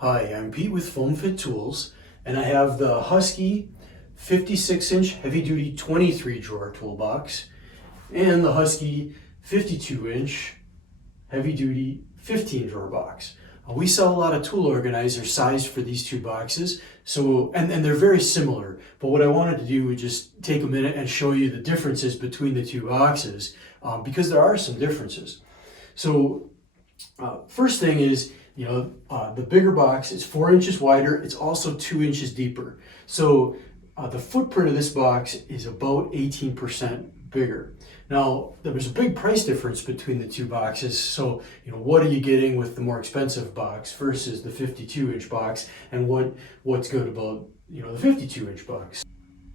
Hi, I'm Pete with Foam Fit Tools, and I have the Husky 56-inch heavy-duty 23-drawer toolbox and the Husky 52-inch heavy-duty 15-drawer box. We sell a lot of tool organizers sized for these two boxes, and they're very similar. But what I wanted to do was just take a minute and show you the differences between the two boxes, because there are some differences. So, first thing is, the bigger box is 4 inches wider. It's also 2 inches deeper. So the footprint of this box is about 18% bigger. Now, there's a big price difference between the two boxes. So, what are you getting with the more expensive box versus the 52-inch box, and what's good about, the 52-inch box?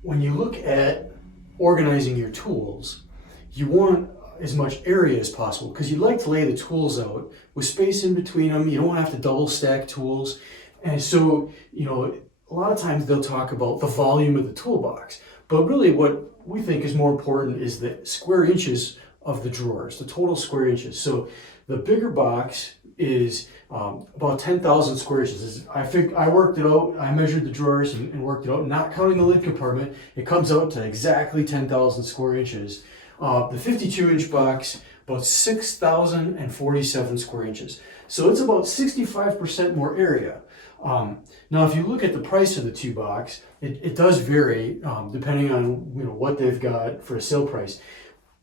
When you look at organizing your tools, you want as much area as possible because you like to lay the tools out with space in between them. You don't want to have to double stack tools. And so, a lot of times they'll talk about the volume of the toolbox, but really what we think is more important is the square inches of the drawers, the total square inches. So the bigger box is about 10,000 square inches. I worked it out, I measured the drawers and worked it out, not counting the lid compartment. It comes out to exactly 10,000 square inches. The 52-inch box, about 6,047 square inches. So it's about 65% more area. Now, if you look at the price of the two box, it does vary depending on what they've got for a sale price.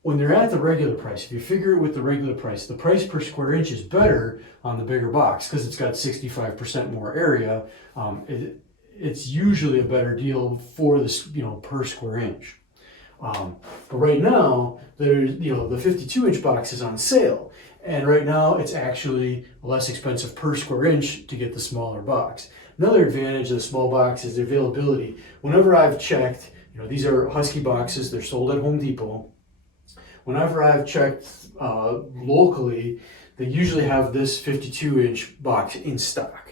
When they're at the regular price, if you figure it with the regular price, the price per square inch is better on the bigger box because it's got 65% more area. It's usually a better deal for this, per square inch. But right now, there's the 52-inch box is on sale, and right now it's actually less expensive per square inch to get the smaller box. Another advantage of the small box is the availability. Whenever I've checked, these are Husky boxes, they're sold at Home Depot. Whenever I've checked locally, they usually have this 52-inch box in stock.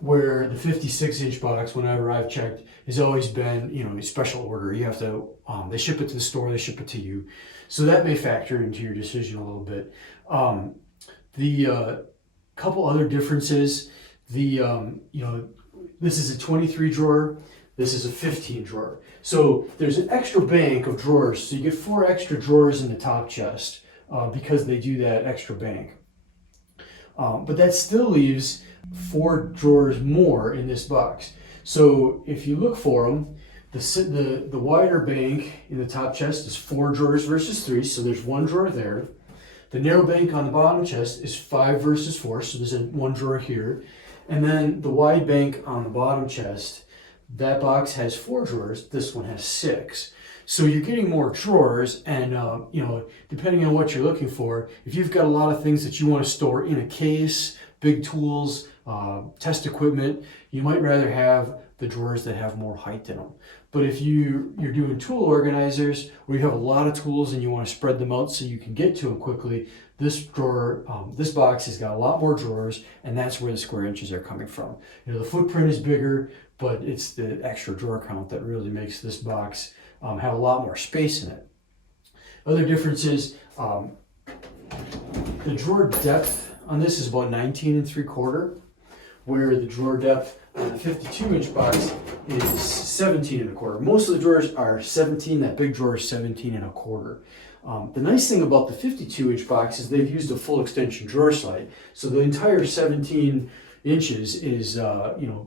Where the 56-inch box, whenever I've checked, has always been, a special order. You have to, they ship it to the store, they ship it to you. So that may factor into your decision a little bit. The couple other differences, this is a 23 drawer, this is a 15 drawer. So there's an extra bank of drawers. So you get 4 extra drawers in the top chest because they do that extra bank. But that still leaves 4 drawers more in this box. So if you look for them, the wider bank in the top chest is 4 drawers versus 3, so there's 1 drawer there. The narrow bank on the bottom chest is 5 versus 4, so there's 1 drawer here. And then the wide bank on the bottom chest, that box has 4 drawers, this one has 6. So you're getting more drawers, and depending on what you're looking for, if you've got a lot of things that you want to store in a case, big tools, test equipment, you might rather have the drawers that have more height in them. But if you're doing tool organizers where you have a lot of tools and you want to spread them out so you can get to them quickly, this box has got a lot more drawers, and that's where the square inches are coming from. The footprint is bigger, but it's the extra drawer count that really makes this box have a lot more space in it. Other differences, the drawer depth on this is about 19 3/4, where the drawer depth on the 52-inch box is 17 1/4. Most of the drawers are 17, that big drawer is 17 1/4. The nice thing about the 52-inch box is they've used a full extension drawer slide. So the entire 17 inches is,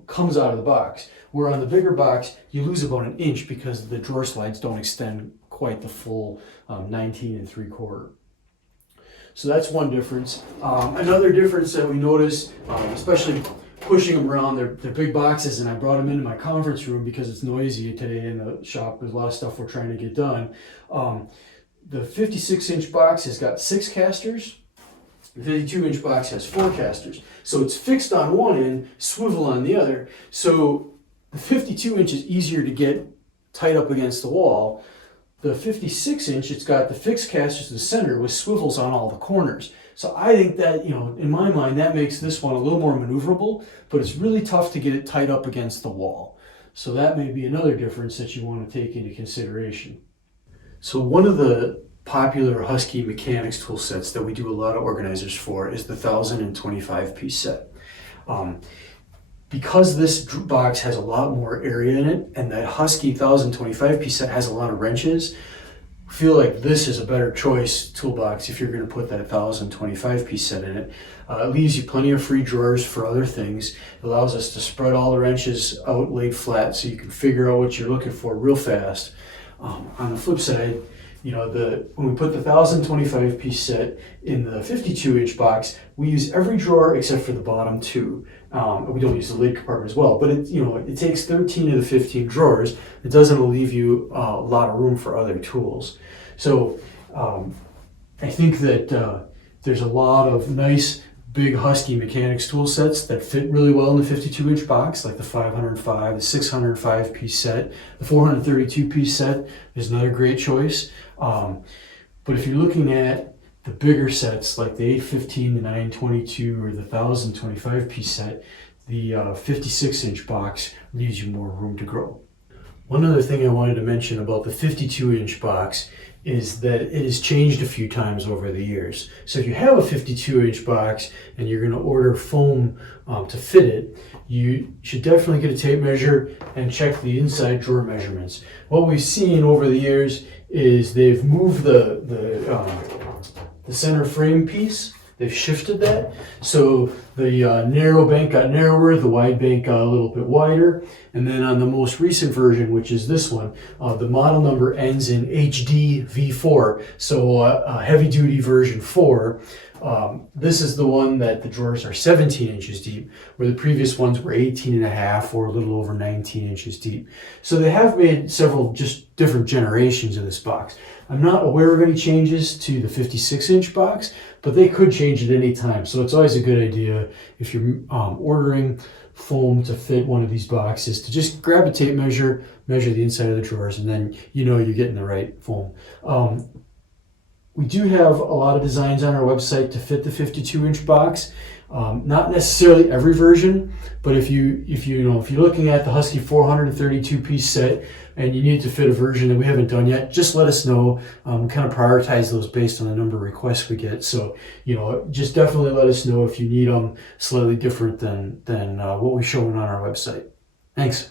comes out of the box. Where on the bigger box, you lose about 1 inch because the drawer slides don't extend quite the full 19 3/4. So that's one difference. Another difference that we noticed, especially pushing them around, they're big boxes, and I brought them into my conference room because it's noisy today in the shop. There's a lot of stuff we're trying to get done. The 56-inch box has got 6 casters. The 52-inch box has 4 casters. So it's fixed on one end, swivel on the other. So the 52-inch is easier to get tight up against the wall. The 56-inch, it's got the fixed casters in the center with swivels on all the corners. So I think that, in my mind, that makes this one a little more maneuverable, but it's really tough to get it tight up against the wall. So that may be another difference that you want to take into consideration. So one of the popular Husky mechanics tool sets that we do a lot of organizers for is the 1,025 piece set. because this box has a lot more area in it, and that Husky 1025 piece set has a lot of wrenches, I feel like this is a better choice toolbox if you're going to put that 1025 piece set in it. It leaves you plenty of free drawers for other things. It allows us to spread all the wrenches out laid flat so you can figure out what you're looking for real fast. On the flip side, you know, when we put the 1025 piece set in the 52-inch box, we use every drawer except for the bottom two. We don't use the lid compartment as well, but it takes 13 of the 15 drawers. It doesn't leave you a lot of room for other tools. So I think that there's a lot of nice big Husky mechanics tool sets that fit really well in the 52-inch box, like the 505, the 605 piece set, the 432 piece set is another great choice. But if you're looking at the bigger sets like the 815, the 922, or the 1025 piece set, the 56-inch box leaves you more room to grow. One other thing I wanted to mention about the 52-inch box is that it has changed a few times over the years. So if you have a 52-inch box and you're going to order foam to fit it, you should definitely get a tape measure and check the inside drawer measurements. What we've seen over the years is they've moved the center frame piece. They've shifted that, so the narrow bank got narrower, the wide bank got a little bit wider, and then on the most recent version, which is this one, the model number ends in HD V4, so heavy duty version 4. This is the one that the drawers are 17 inches deep, where the previous ones were 18 and a half or a little over 19 inches deep. So they have made several just different generations of this box. I'm not aware of any changes to the 56-inch box, but they could change at any time. So it's always a good idea if you're ordering foam to fit one of these boxes to just grab a tape measure, measure the inside of the drawers, and then you know you're getting the right foam. We do have a lot of designs on our website to fit the 52-inch box. Not necessarily every version, but if you're looking at the Husky 432 piece set and you need to fit a version that we haven't done yet, just let us know. Kind of prioritize those based on the number of requests we get. So, just definitely let us know if you need them slightly different than what we're showing on our website. Thanks.